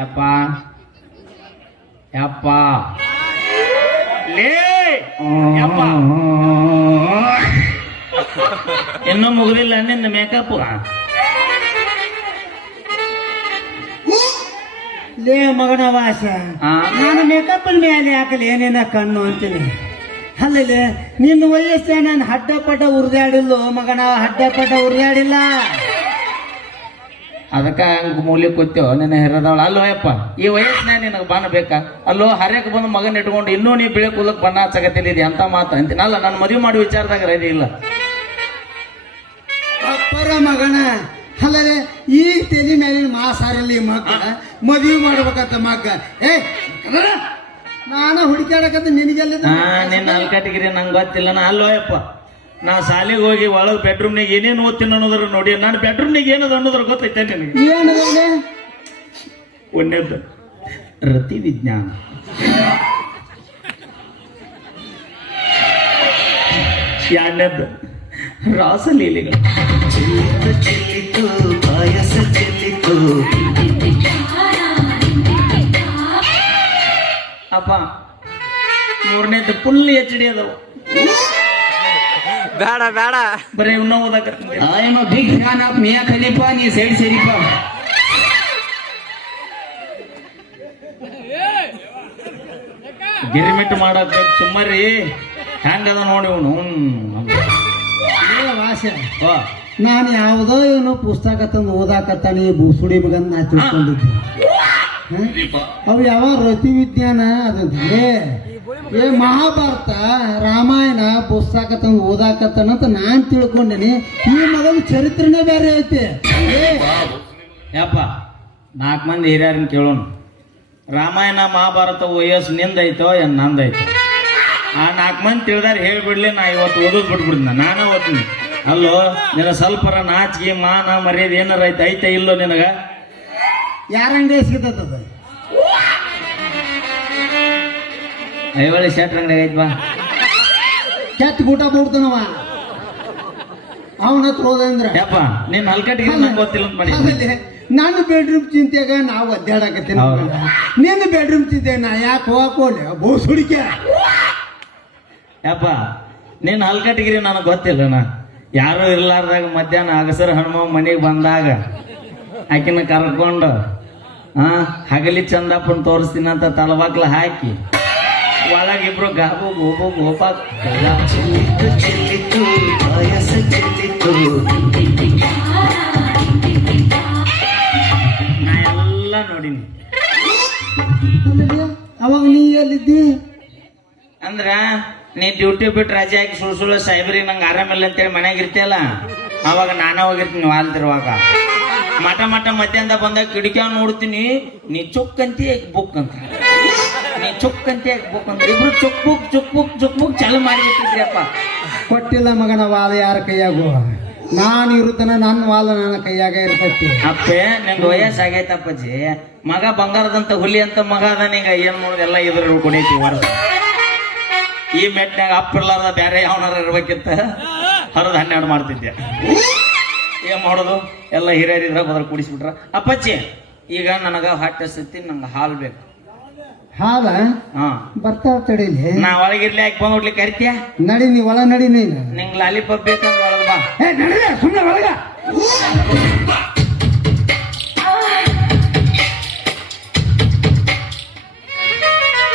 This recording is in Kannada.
ಯಪ್ಪ ಯಪ್ಪ ಲೇ ಯಪ್ಪ ಇನ್ನೂ ಮುಗಿದಿಲ್ಲ ನಿಂದ ಮೇಕಪ್. ಲೇ ಮಗನ ವಾಸ, ನಾನು ಮೇಕಪ್ ಮೇಲೆ ಹಾಕಲಿ ಏನೇನ ಕಣ್ಣು ಅಂತೀನಿ. ಅಲ್ಲೇ ನಿನ್ನ ವಯಸ್ಸೇ ನಾನು ಹಡ್ಡ ಪಡ್ಡ ಉರಿದಾಡಿಲ್ಲ ಮಗನ, ಹಡ್ಡ ಪಡ್ಡ ಉರಿದಾಡಿಲ್ಲ. ಅದಕ್ಕ ಹಂಗ ಮೂಲಿ ಕೂತೇವ ನಿನ್ನ ಹೆರದವಳ. ಅಲ್ಲೋ ಯಪ್ಪ, ಈ ವಯಸ್ಸಿನ ನಿನಗೆ ಬಣ್ಣ ಬೇಕಾ? ಅಲ್ಲೋ ಹರ್ಯಕ್ಕೆ ಬಂದು ಮಗನ ಇಟ್ಕೊಂಡು ಇನ್ನೂ ನೀ ಬಿಳಿ ಕೂದಲಕ್ಕೆ ಬಣ್ಣ ಹಚ್ಚಕತ್ತಿದ್ದಿ ಅಂತ ಮಾತು ಅಂತೀನಿ. ಅಲ್ಲ ನಾನು ಮದುವೆ ಮಾಡಿ ವಿಚಾರದಾಗ ರೈದಿ ಇಲ್ಲ ಅಪ್ಪರ ಮಗನ. ಅಲ್ಲೇ ಈ ತಲೆ ಮೇಲಿನ ಮಾಸಾರಲ್ಲಿ ಮಗ್ಗ ಮದುವೆ ಮಾಡ್ಬೇಕಂತ ಮಗ್ಗ. ನಾನ ಹುಡುಕಾಡಕಂತ ನಿನಗೆಲ್ಲ ನಿನ್ನ ಅಲ್ಕಟ್ಟಿಗಿರಿ ನಂಗೆ ಗೊತ್ತಿಲ್ಲ. ಅಲ್ಲೋ ಯಪ್ಪ, ನಾ ಶಾಲೆಗೆ ಹೋಗಿ ಒಳಗೆ ಬೆಡ್ರೂಮ್ನಾಗ ಏನೇನು ಓದ್ತೀನಿ ಅನ್ನೋದ್ರ ನೋಡಿ. ನಾನು ಬೆಡ್ರೂಮ್ನಾಗ ಏನದ ಅನ್ನೋದ್ರ ಗೊತ್ತೈತೆ ನಿನಗೆ? ಏನು? ಒಂದೇದ್ದು ರತಿ ವಿಜ್ಞಾನ, ಎರಡನೇದ್ದು ರಾಸಲೀಲೆಗಳು. ಚೆಲ್ಲಿತು ಪಾಯಸ ಚೆಲ್ಲಿತು. ಅಪ್ಪ ಮೂರನೇದ್ದು ಫುಲ್ HD ಅದಾವ. ಬೇಡ ಬೇಡ, ಬರೀ ಇನ್ನೂ ಓದಾಕ I am a big fan of Mia Khalifa. ನೀ ಸೈಡ್ ಸೇರಿಪ್ಪ. ಗಿರಿಮಿಟ್ ಮಾಡಕ್ ಸುಮ್ಮರಿ ಹೆಂಗದ ನೋಡಿ ಇವನು. ವಾಸ, ನಾನು ಯಾವುದೋ ಏನೋ ಪುಸ್ತಕ ತಂದು ಓದಾಕತ್ತಾನ ಈ ಬೂಸುಡಿ ಮಗನ್ ನಾ ತಿಳ್ಕೊಂಡಿದ್ದೆ. ಅವು ಯಾವ ರತಿ ವಿಜ್ಞಾನ ಅದಂದ್ರೆ ಏ ಮಹಾಭಾರತ ರಾಮಾಯಣ ಪುಸ್ತಕ ತಂದು ಓದಾಕತ್ತಾನಂತ ನಾನ್ ತಿಳ್ಕೊಂಡೇನಿ. ಈ ಮಗನ ಚರಿತ್ರೆನೇ ಬೇರೆ ಐತೆ. ಯಪ್ಪ 4 ಮಂದಿ ಹಿರಿಯರನ್ನ ಕೇಳೋಣ. ರಾಮಾಯಣ ಮಹಾಭಾರತ ವಯಸ್ಸು ನಿಂದೈತೋ ಏನ್ ನಂದೈತೋ? ಆ 4 ಮಂದಿ ತಿಳಿದಾರ ಹೇಳ್ಬಿಡ್ಲಿ. ನಾ ಇವತ್ತು ಓದೋದು ಬಿಟ್ಬಿಡ್ತೀನಿ, ನಾನೇ ಓದ್ತೀನಿ. ಅಲ್ಲೋ ನಿನ್ನ ಸ್ವಲ್ಪರ ನಾಚಿಗೆ ಮಾನ ಮರ್ಯಾದೆ ಏನಾರ ಐತೆ ಇಲ್ಲೋ ನಿನಗ? ಯಾರ ಅಂಗಡಿ ಸಿಗ್ತದ? ಐವಳಿ ಶೆಟ್ರ ಅಂಗಡಿ ಐತ್ ಬಾ. ಕೆಟ್ಟ ಊಟ ಬಿಡ್ತಾನವ ಅವನ ಹತ್ರ ಹೋದಂದ್ರ. ಯಪ್ಪ ನಿನ್ನ ಹಲ್ಕಟ್ಟಿಗೆ ನಂಗೆ ಗೊತ್ತಿಲ್ಲ ಅಂತ ಮಾಡಿ. ನನ್ನ ಬೆಡ್ರೂಮ್ ಚಿಂತೆಗ ನಾವು ಒದ್ದಾಡಕತ್ತೀನಿ. ನಿನ್ನ ಬೆಡ್ರೂಮ್ ಚಿಂತೆ ನಾ ಯಾಕೆ ಹೋಗೋಲೆ ಬೋಸ್ ಹುಡುಕ್ಯ. ಯಪ್ಪ ನಿನ್ನ ಹಲ್ಕಟ್ಟಿಗಿರಿ ನನಗೆ ಗೊತ್ತಿಲ್ಲ. ನಾ ಯಾರು ಇರ್ಲಾರ್ದಾಗ ಮಧ್ಯಾಹ್ನ ಅಗಸರ ಹನುಮ ಮನೆಗೆ ಬಂದಾಗ ಆಕಿನ ಕರ್ಕೊಂಡು ಹಗಲಿ ಚಂದಪ್ಪನ ತೋರಿಸ್ತೀನಿ ಅಂತ ತಲಬಾಕ್ಲ ಹಾಕಿ ಒಳಗಿಬ್ರು ಗಾಬು ಗೋಬು ಗೋಪಾಕ್ ಚೆಲ್ಲಿತ್ತು ಪಾಯಸ ಚೆಲ್ಲಿತ್ತು. ನಾ ಎಲ್ಲ ನೋಡಿನಿ. ಅವಾಗ ನೀ ಎಲ್ಲಿದ್ದಿ? ಅಂದ್ರ ನೀ ಡ್ಯೂಟಿ ಬಿಟ್ಟು ರಜೆ ಹಾಕಿ ಸುಳ್ಳು ಸಾಹೇಬ್ರಿಗೆ ನಂಗೆ ಆರಾಮಿಲ್ಲ ಅಂತೇಳಿ ಮನ್ಯಾಗ ಇರ್ತೀಯಲ್ಲ, ಅವಾಗ ನಾನೇ ಹೋಗಿರ್ತೀನಿ ವಾಲ್ತಿರುವಾಗ. ಮಠ ಮಧ್ಯಾಹ್ನ ಬಂದಾಗ ಕಿಡಿಕ್ಯಾವ ನೋಡ್ತೀನಿ. ನೀ ಚುಕ್ಕಂತಿ ಬುಕ್ ಅಂತ, ನೀ ಚುಕ್ಕಂತಿ ಬುಕ್ ಅಂತ ಇಬ್ರು ಚುಕ್ ಬುಕ್ ಚಾಲು ಮಾಡಿಬಿಟ್ಟಿದ್ರಿ. ಅಪ್ಪ ಕೊಟ್ಟಿಲ್ಲ ಮಗನ ವಾದ ಯಾರ ಕೈಯಾಗು. ನಾನು ಇರುತ್ತನ ನನ್ನ ವಾದ ನನ್ನ ಕೈಯಾಗ ಇರ್ತೈತಿ. ಅಪ್ಪೆ ನಿಂಗೆ ವಯಸ್ಸಾಗೈತಪ್ಪಜ್ಜಿ. ಮಗ ಬಂಗಾರದಂತ ಹುಲಿ ಅಂತ ಮಗ ಅದನೀಗ. ಏನ್ ಮಾಡೋದು ಎಲ್ಲ ಇದ್ರ ಕುಡಿಯತಿ ವರ್ಷ. ಈ ಮೆಟ್ನಾಗ ಅಪ್ಪ ಇರ್ಲಾರ್ದ ಬೇರೆ ಯಾವನಾರ ಇರ್ಬೇಕಿತ್ತ ಹರಿದು 12 ಮಾಡ್ತಿದ್ದೆ. ಏನ್ ಮಾಡೋದು, ಎಲ್ಲ ಹಿರಿಯರಿದ್ರಾಗ ಹೋದ್ರ ಕುಡಿಸ್ಬಿಟ್ರ. ಅಪ್ಪಚ್ಚಿ ಈಗ ನನಗ ಹೊಟ್ಟೆ ಹಸಿತಿ, ನಂಗೆ ಹಾಲು ಬೇಕು. ಹಾಲ ಬರ್ತಾವ ತಡೀಲಿ. ನಾ ಒಳಗಿರ್ಲಿ ಯಾಕೆ ಬಂದ್ ಹೋಗ್ಲಿ ಕರಿತೀಯ? ನಡಿ ನೀ ಒಳ ನಡಿ. ನೀನು ನಿಂಗೆ ಲಾಲಿಪಾಪ್ ಬೇಕಂದ್ರೆ ಒಳಗ ಬಾ. ನಡಿ ಸುಮ್ಮನೆ ಒಳಗ.